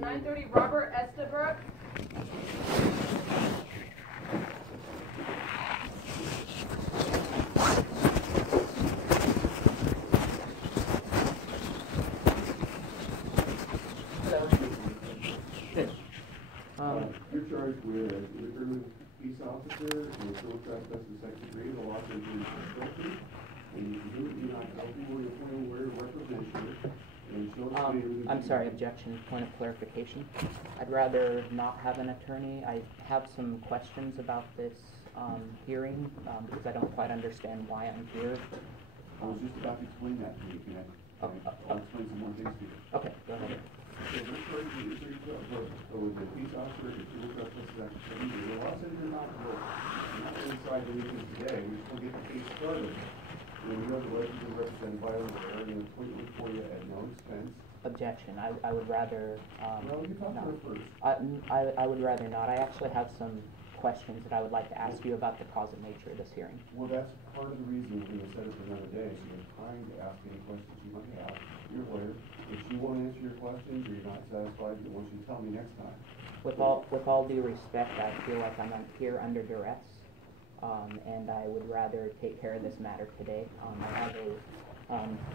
930 Robert Estabrook. You're charged with a peace officer and civil trespass in second degree. The law says you're guilty, and you can do it. You're not guilty. We're appointing a lawyer to represent you. I'm sorry, objection, point of clarification. I'd rather not have an attorney. I have some questions about this hearing because I don't quite understand why I'm here. I was just about to explain that to you. I'll explain some more things to you. Okay, go ahead. So we're charging you with the peace officer and civil trespass in second degree. The law says you're not inside anything today. We still get the case started. And you have the right to represent by a lawyer and appointment for you at no expense. Objection. I would rather. Well, you talk to her first. I would rather not. I actually have some questions that I would like to ask you about the cause and nature of this hearing. Well, that's part of the reason we're going to set it for another day, so you're trying to ask any questions you might have. Your lawyer. If she won't answer your questions or you're not satisfied, then why don't you tell me next time? With all due respect, I feel like I'm here under duress. And I would rather take care of this matter today. I have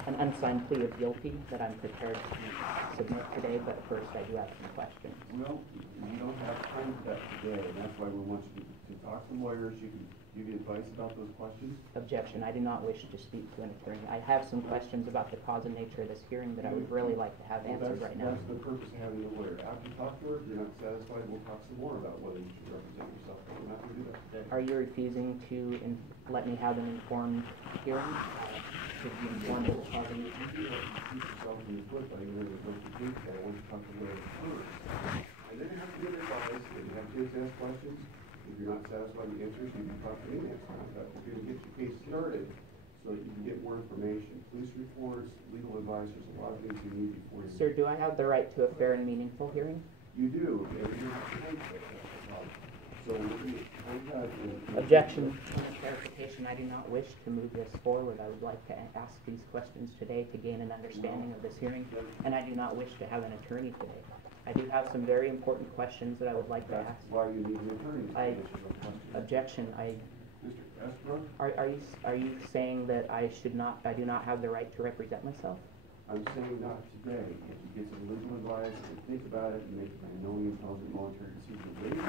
an unsigned plea of guilty that I'm prepared to submit today, but first I do have some questions. Well, you don't have time for that today, and that's why we want you to talk to lawyers. You can give you advice about those questions. Objection. I do not wish to speak to an attorney. I have some questions about the cause and nature of this hearing that I would really like to have answered right now. That's the purpose of having a lawyer. After you talk to her, if you're not satisfied, we'll talk some more about whether you should represent yourself. But we're not going to do that today. Are you refusing to let me have an informed hearing? To be informed of the cause and nature? You have to shoot yourself in the foot by going to the case, but I want you to talk to the lawyer first. And then you have to get advice, and you have a chance to ask questions. If you're not satisfied with the answers, you can talk to me next time. But if you're going to get your case started so that you can get more information, police reports, legal advice, there's a lot of things you need before you... Sir, do I have the right to a fair and meaningful hearing? You do. And you're not trying to take that problem. So Objection. Clarification. I do not wish to move this forward. I would like to ask these questions today to gain an understanding of this hearing, and I do not wish to have an attorney today. I do have some very important questions that I would like to ask. That's why you need an attorney. Objection. Mr. Esbrook? Are you saying that I do not have the right to represent myself? I'm saying not today. If you get some legal advice and think about it and make a knowing, intelligent, voluntary decision later.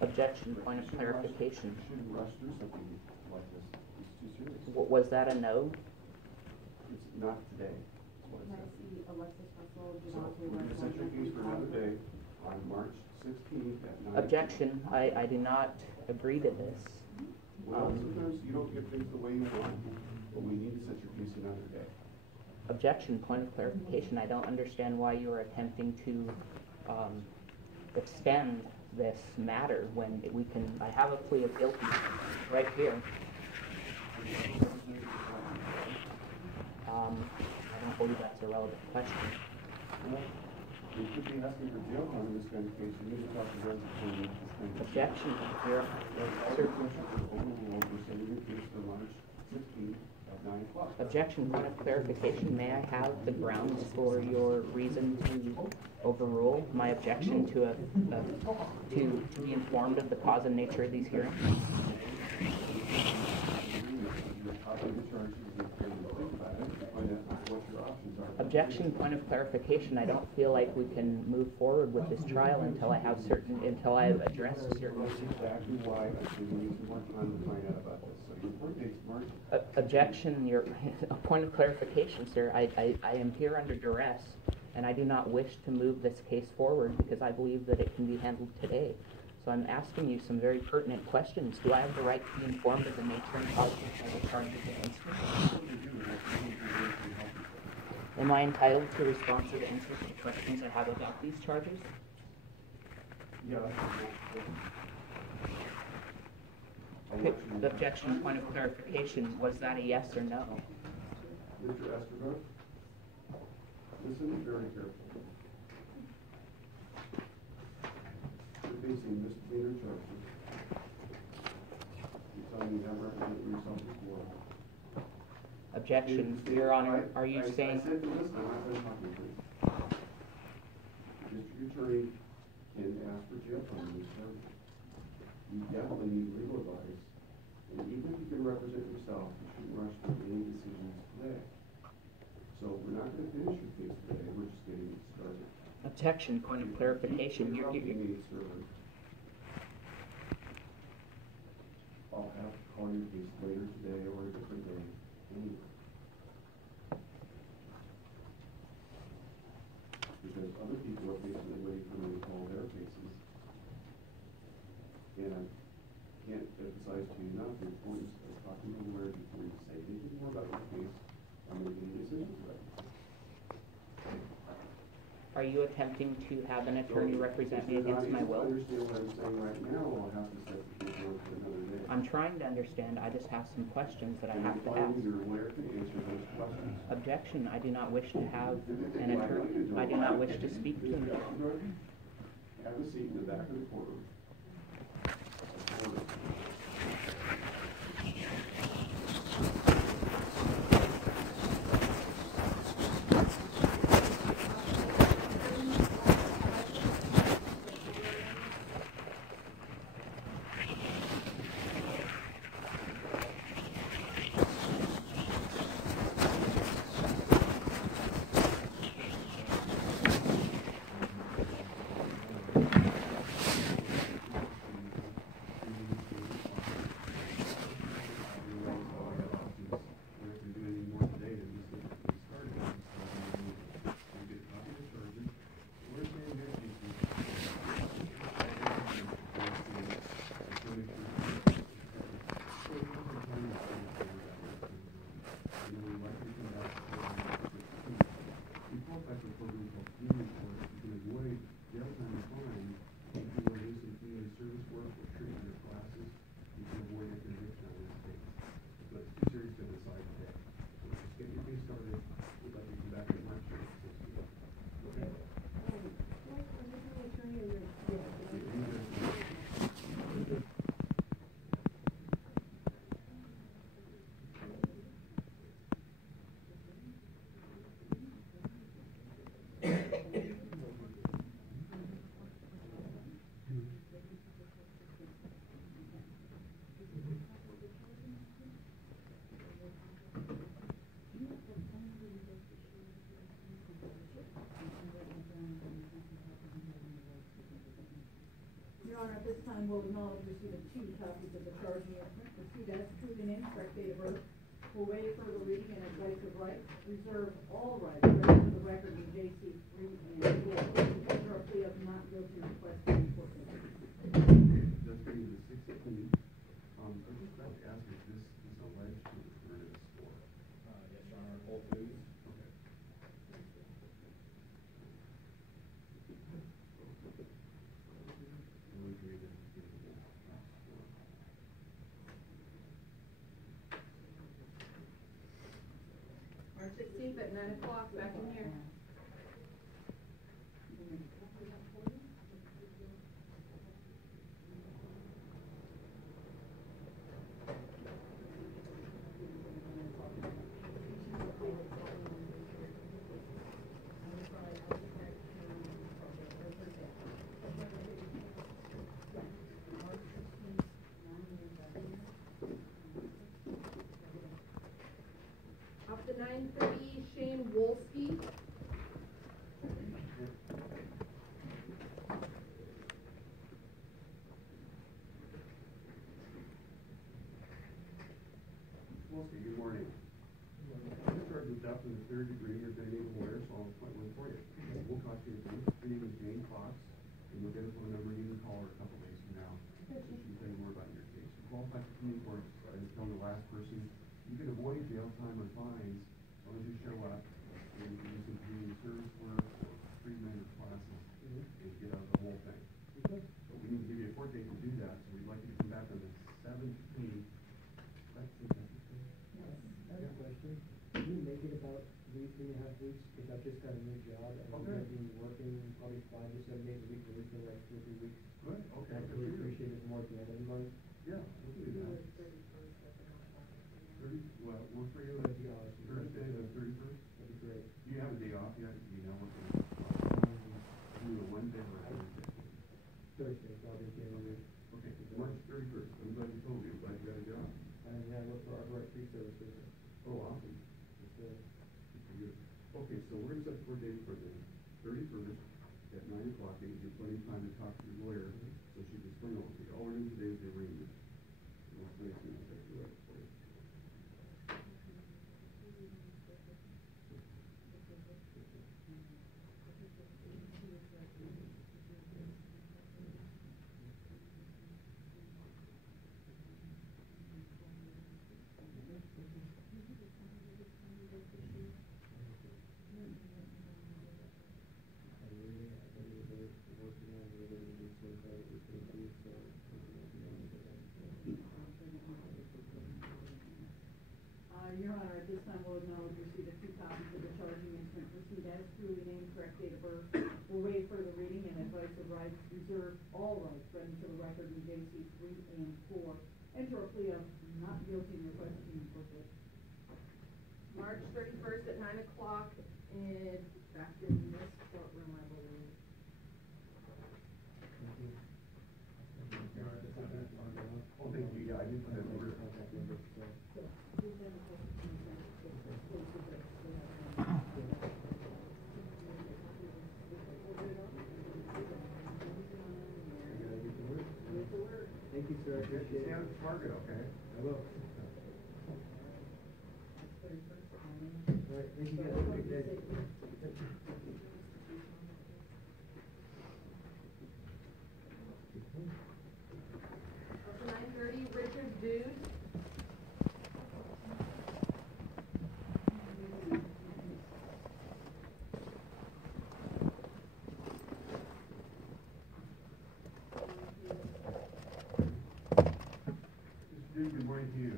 Objection. Point of clarification. You shouldn't rush through something like this. It's too serious. Was that a no? It's not today. So we're going to set your case for another day on March 16th at 9. Objection. I do not agree to this. Well, sometimes you don't get things the way you want, but we need to set your case another day. Objection. Point of clarification. I don't understand why you are attempting to extend this matter when I have a plea of guilty right here. I don't believe that's a relevant question. Well, you could be asking for jail time in this kind of case. You need to talk to those attorneys. Objection. Objection. Point of clarification. May I have the grounds for your reason to overrule my objection to be informed of the cause and nature of these hearings? Objection. Point of clarification. I don't feel like we can move forward with this trial until I've addressed certain issues. Exactly why I think we need some more time to find out about this. So your court date's March. Objection. A point of clarification, sir. I am here under duress, and I do not wish to move this case forward because I believe that it can be handled today. So I'm asking you some very pertinent questions. Do I have the right to be informed of the nature and cause of the charges against me? Am I entitled to responsive answers to questions I have about these charges? Yeah. Objection. Point of clarification. Was that a yes or no? Mr. Estabrook, listen very carefully. You're facing misdemeanor charges. You're telling me you never represented yourself before. Objection. Your Honor, are you saying... I said to listen, I'm not going to talk to you. finish your case today, we're just getting started. Objection, point of clarification. I'll have to call your case later today or a different day. Anyway. Because other people are patiently waiting for me to call their cases. And I can't emphasize to you enough the importance of talking to a lawyer before you say anything more about your case or making any decisions about it. Are you attempting to have an attorney represent me against my will? If you're not able to understand what I'm saying right now, I'll have to set the case on for another day. I'm trying to understand. I just have some questions that I have to ask. Your lawyer can answer those questions. Objection. I do not wish to have an attorney. I do not wish to speak to him. Have a seat in the back of the courtroom. Your Honor, at this time, we'll acknowledge receipt of 2 copies of the charging instrument, received as true and incorrect date of birth, will waive further reading and advice of rights, reserve all rights, ready for the record in JC 3 and 4. Enter a plea of not guilty request to the court. That's bringing the 16th. I'd just like to ask if this is alleged to refer to the score. Yes, Your Honor, both please. Okay. March 16th at 9 o'clock, back in here. Up to 9:30, Shane Wolski. Wolski, good morning. I'm charged with theft in the 3rd degree. You're going to need a lawyer, so I'll appoint one for you. We'll cost you a fee. Her name is Jane Fox, and you'll get a phone number. You can call her a couple days from now, so she can tell you more about your case. You qualify for community court. I was telling the last person, you can avoid jail time or fines as long as you show up and you can do some community service work or treatment or classes and get out of the whole thing. So we need to give you a court date to do that, so we'd like you to come back on the 17th. Let's see, I have a question. Can you make it about 3.5 weeks? Because I've just got a new job and Okay. I've been working probably 5 to 7 days a week, at least for like 2 or 3 weeks. Good, okay. I really appreciate it more at the end of the month. Yeah, we can do that. 30, well, work for you, That'd be awesome. Thursday, the 31st? That'd be great. Do you have a day off yet? Do you know what the, do a Wednesday or a Thursday? Thursday, so I'll be at the end of the week. Okay, March 31st. I'm glad you told me. I'm glad you got a job. And yeah, I work for Arraignment Free Services. Oh, awesome. It's good. Good for you. Okay, so we're gonna set for date for the 31st at 9 o'clock, and give you plenty of time to talk to your lawyer, so she can explain all of it. All we're doing today is the arraignment. And we'll explain it to you, I'll take the rest for you. Your Honor, at this time will acknowledge receipt of 2 copies of the charging instrument received as truly named, correct date of birth, will waive further reading and advice of rights, reserve all rights, ready for the record in JC 3 and 4. Enter a plea of not guilty in requesting forfeit. March 31st at 9 o'clock, and back in this courtroom, I believe. Oh, thank you, yeah, I did put that in here. Thank you, sir, I appreciate it. Stand at the target, okay? I will. All right, thank you guys, have a good day. Up to 9:30, Richard Dude. Good morning to you.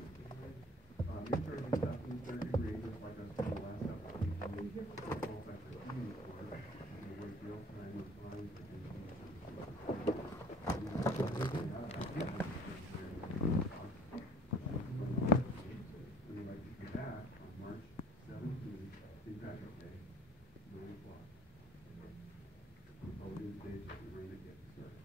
You're charging stuff in the third degree, just like us from the last application. False accusation court. And the jail time was fine for we would like to be back on March 17th, St. Patrick's Day, 9 o'clock. All we do today is just arraign it, get started.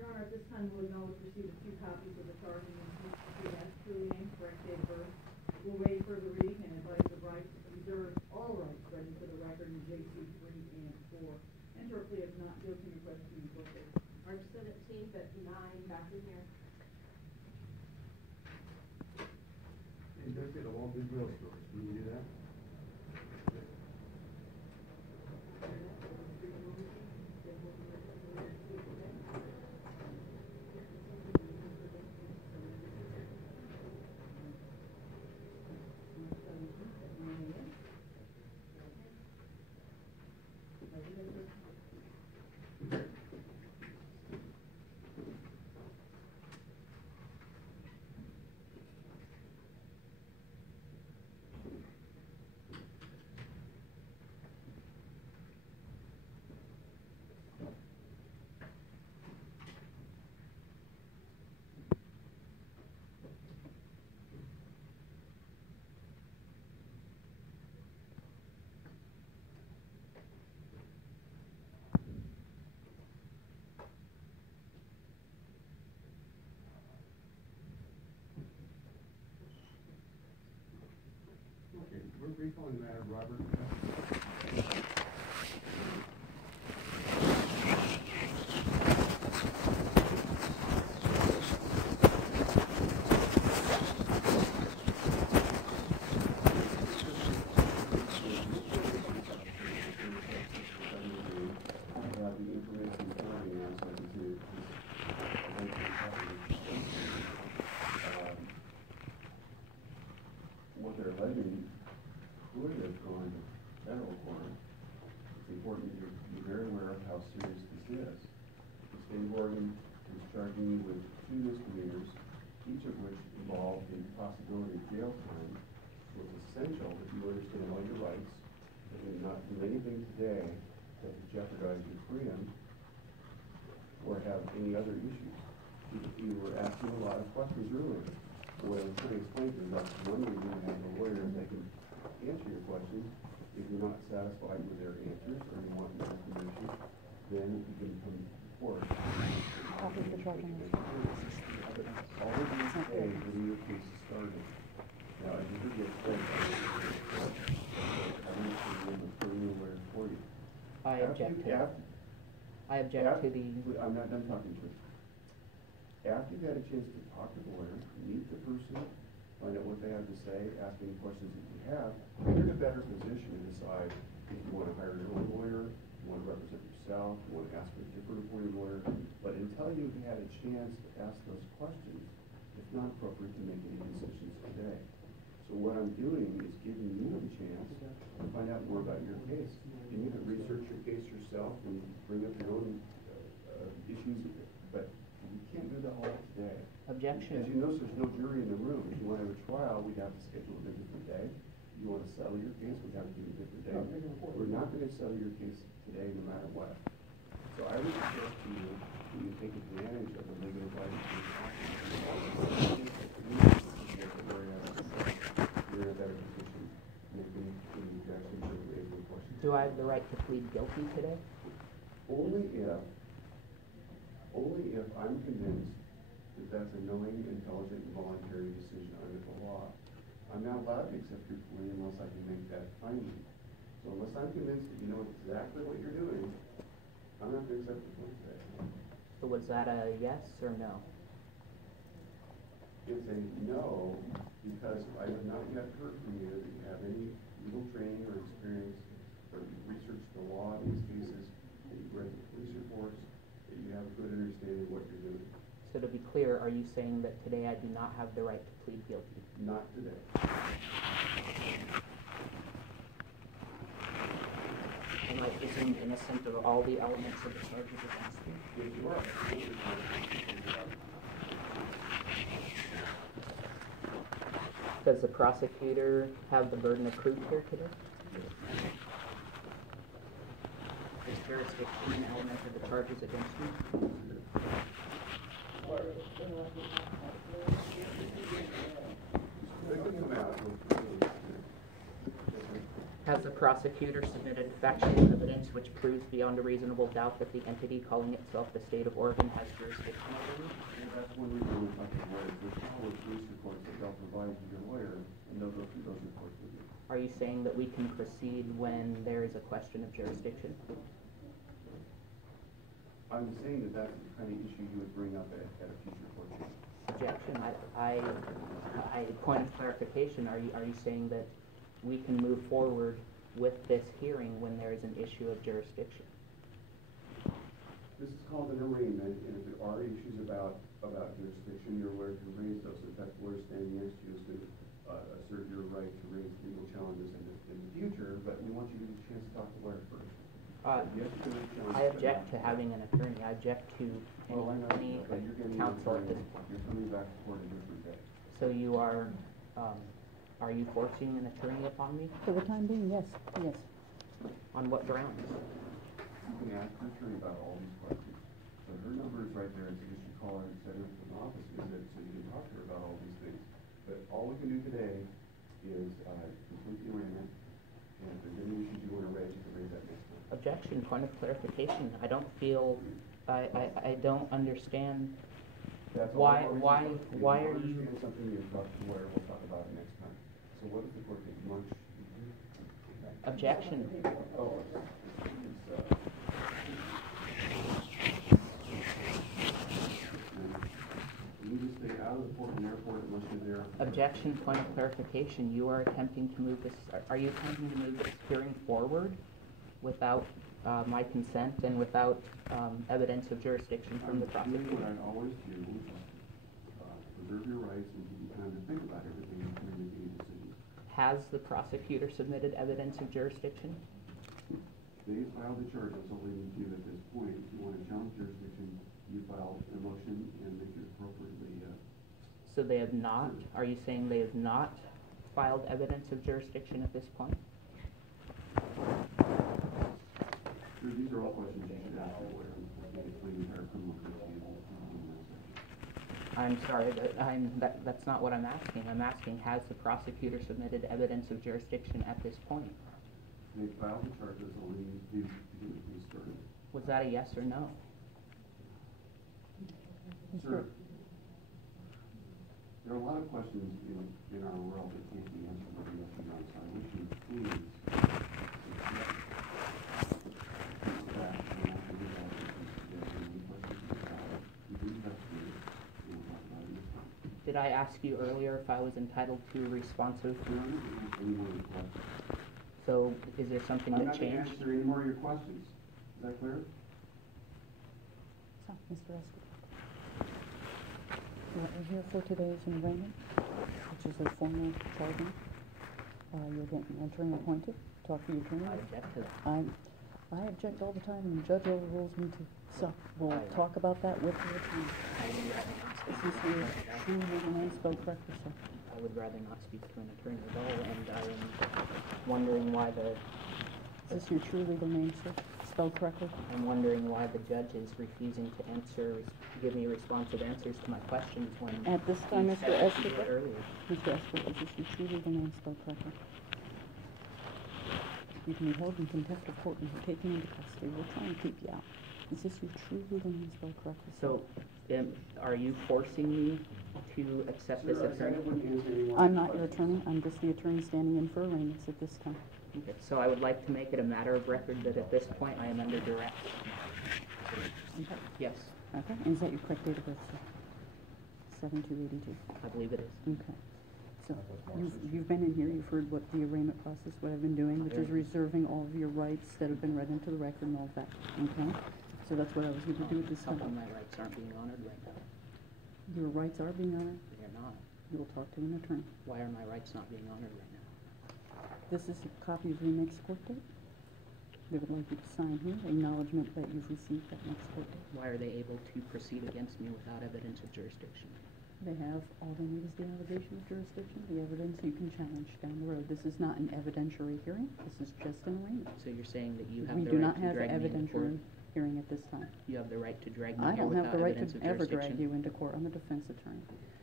Your Honor, at this time will acknowledge receipt of 2 copies of the charging instrument received as truly named, correct date of birth, will waive further reading and advice of rights, reserve all rights, ready for the record in JC 3 and 4. Enter a plea of not guilty in requesting forfeit. March 17th at 9, back in here. And don't get a Walt Disney World stories. Can you do that? Okay, we're recalling the matter of Robert. About the information coming on, so I can see what they're alleging could have gone to federal court. It's important that you're very aware of how serious this is. The state of Oregon is charging you with two misdemeanors, each of which involve the possibility of jail time. So it's essential that you understand all your rights and not do anything today that would jeopardize your freedom or have any other issues. You were asking a lot of questions earlier. What I was trying to explain to you is that one reason you have a lawyer is they can answer your questions. If you're not satisfied with their answers or you want more information, then you can come forward. Copy of the charging All of these days when your case is started. Now, if you forget I'm referring you where for you. I object to that. I object to the... I'm not done talking to you. After you've had a chance to talk to the lawyer, meet the person, find out what they have to say, ask any questions that you have, you're in a better position to decide if you want to hire your own lawyer, you want to represent yourself, you want to ask for a different appointed lawyer. But until you've had a chance to ask those questions, it's not appropriate to make any decisions today. So what I'm doing is giving you a chance to find out more about your case. You need to research your case yourself and bring up your own issues, but you can't do that all today. Objection. As you notice, there's no jury in the room. If you want to have a trial, we'd have to schedule a different day. If you want to settle your case, we'd have to do a different day. We're not going to settle your case today no matter what. So I would suggest to you that you take advantage of the legal advice you're in a better position. Maybe you can actually raise the question. Do I have the right to plead guilty today? Only if I'm convinced that that's a knowing, intelligent, and voluntary decision under the law. I'm not allowed to accept your plea unless I can make that finding. So unless I'm convinced that you know exactly what you're doing, I'm not going to accept the plea today. So was that a yes or no? It's a no, because I have not yet heard from you that you have any legal training or experience, or you've researched the law in these cases, that you've read the police reports, that you have a good understanding of what you're doing. So to be clear, are you saying that today I do not have the right to plead guilty? Not today. Am I presumed innocent of all the elements of the charges against me? Yes, you are. Does the prosecutor have the burden of proof here today? Is jurisdiction an element of the charges against me? Has the prosecutor submitted factual evidence which proves beyond a reasonable doubt that the entity calling itself the state of Oregon has jurisdiction over me? And that's one reason we're talking lawyers. There's probably police reports that they'll provide to your lawyer, and they'll go through those reports with you. Are you saying that we can proceed when there is a question of jurisdiction? I'm saying that that's the kind of issue you would bring up at a future court hearing. Objection. Point of clarification, are you saying that we can move forward with this hearing when there is an issue of jurisdiction? This is called an arraignment, and if there are issues about jurisdiction, your lawyer can raise those. In fact, the lawyer standing next to you is to assert your right to raise legal challenges in the future, but we want you to get a chance to talk to the lawyer first. Yes, you can make challenges. I object to having an attorney. I object to any counsel at this point. You're coming back to court a different day. So you are you forcing an attorney upon me? For the time being, yes, yes. On what grounds? You can ask your attorney about all these questions. So her number is right there, and so you should call her and set her up in the office visit so you can talk to her about all these things. But all we can do today is complete the arraignment, and if there's any issues you want to raise, you can raise that next time. Objection. Point of clarification. I don't feel, I don't understand. That's Why all are you? understand something you talk to the lawyer, we'll talk about it next time. So what is the court think? Lunch? Objection. Oh, you just stay out of the port and airport unless you're there. Objection. Point of clarification. You are attempting to move this. Are you attempting to move this hearing forward without my consent and without evidence of jurisdiction from the prosecutor? What I always do is preserve your rights and give you time to think about everything and make any decisions. Has the prosecutor submitted evidence of jurisdiction? They filed the charge. That's all they need to do at this point. If you want to challenge jurisdiction, you file a motion and make it appropriate. So they have not, are you saying they have not filed evidence of jurisdiction at this point? Sir, these are all questions you should ask your lawyer. Explain the entire criminal proceeding. I'm sorry, but that's not what I'm asking. I'm asking, has the prosecutor submitted evidence of jurisdiction at this point? They filed the charges only these started. Was that a yes or no? Sir, there are a lot of questions in our world that can't be answered with a yes or no, so I wish you please sit back and after we have any questions you have, you do investigate it, and we'll talk about it next time. Did I ask you earlier if I was entitled to responsive? Your Honor, you have any more questions? So is there something I'm that not going to changed? answer any more of your questions. Is that clear? So, Mr. Estes. What we're here for today is an arraignment, which is a formal charging. You'll get an attorney appointed, talk to your attorney. I object to that. I object all the time, and the judge overrules me too. So, we'll talk about that with your attorney. This is your true legal name spelled correctly, sir. I would rather not speak to an attorney at all, and I am wondering why Is this your true legal name, sir? Spelled correctly? I'm wondering why the judge is refusing to give me responsive answers to my questions when At this time, he Mr. said to do it Estes. earlier. Mr. Estes, is this your true legal name spelled correctly? You can be held in contempt of court and taken into custody. We'll try and keep you out. Is this your true legal name spelled correctly? So, are you forcing me to accept this Sir, I attorney? wouldn't answer any more I'm not your questions. attorney. I'm just the attorney standing in for arraignments at this time. Okay, so I would like to make it a matter of record that at this point I am under duress. Okay. Yes, Okay, and is that your correct date of birth, sir? 7282. I believe it is. Okay. So, you've been in here, you've heard what the arraignment process, what I've been doing, which is reserving all of your rights that have been read into the record and all of that. Okay? So that's what I was going to do at this Some of time. my rights aren't being honored right now. Your rights are being honored. They're not. You'll talk to an attorney. Why are my rights not being honored right now? This is a copy of your next court date. They would like you to sign here, acknowledgement that you've received that next court date. Why are they able to proceed against me without evidence of jurisdiction? They have, all they need is the allegation of jurisdiction, the evidence you can challenge down the road. This is not an evidentiary hearing, this is just an arraignment. So you're saying that you have We the do right not to have drag me into court? evidentiary hearing at this time. You have the right to drag me I here don't have without the right evidence to of ever jurisdiction? drag you into court. I'm a defense attorney.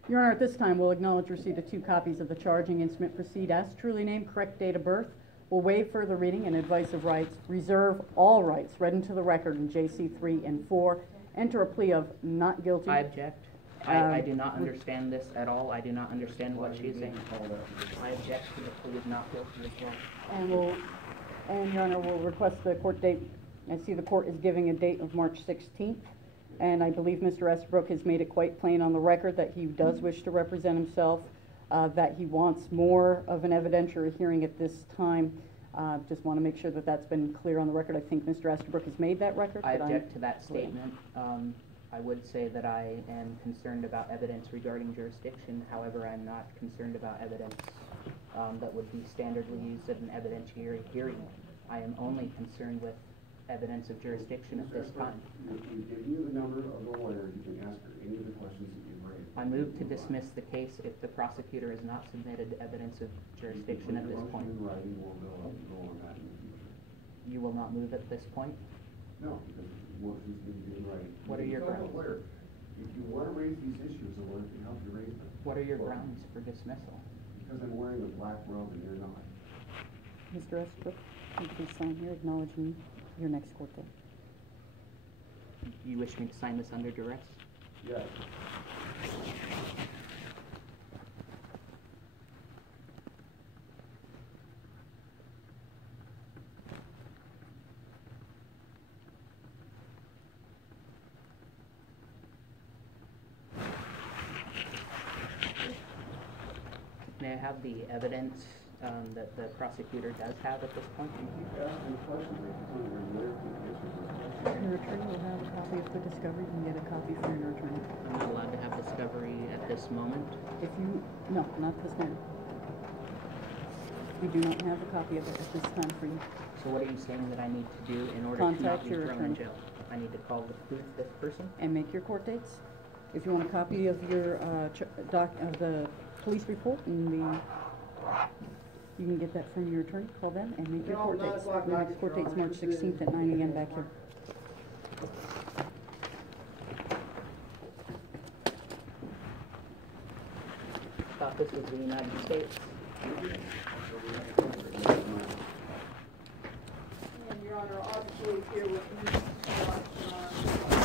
Your Honor, at this time, we'll acknowledge receipt of 2 copies of the charging instrument. Proceed as truly named, correct date of birth. Will waive further reading and advice of rights. Reserve all rights read into the record in JC 3 and 4. Enter a plea of not guilty. I object. I do not understand this at all. I do not understand what she's saying. I object to the plea of not guilty as well. And Your Honor, we'll request the court date. I see the court is giving a date of March 16th. And I believe Mr. Estabrook has made it quite plain on the record that he does wish to represent himself, that he wants more of an evidentiary hearing at this time. Just want to make sure that that's been clear on the record. I think Mr. Estabrook has made that record. I but I'm- object to that statement. I would say that I am concerned about evidence regarding jurisdiction. However, I'm not concerned about evidence that would be standardly used at an evidentiary hearing. I am only concerned with evidence of jurisdiction at this time. If we give you the number of the lawyer, you can ask her any of the questions that you've raised. I move to dismiss the case if the prosecutor has not submitted evidence of jurisdiction at this point. If you put the motion in writing, we'll go on that in the future. You will not move at this point? No, because the motion's going to be in writing. What are your You can tell the grounds? lawyer, if you want to raise these issues, the lawyer can help you raise them. What are your grounds for dismissal? Because I'm wearing a black robe and you're not. Mr. Estabrook, you please sign here acknowledging your next court date. You wish me to sign this under duress? Yes. May I have the evidence that the prosecutor does have at this point? Keep asking questions, they can your lawyer can answer those questions. Your attorney will have a copy of the discovery. You can get a copy from your attorney. I'm not allowed to have discovery at this moment. If you, no, not this moment. We do not have a copy of it at this time for you. So what are you saying that I need to do in order to not Contact be your thrown in attorney. jail? I need to call this person? And make your court dates. if you want a copy of your, of the police report and you can get that from your attorney, call them and make your court dates. The next court date's March 16th at 9 a.m. back here. Thought this was the United States. And Your Honor, obviously here with me,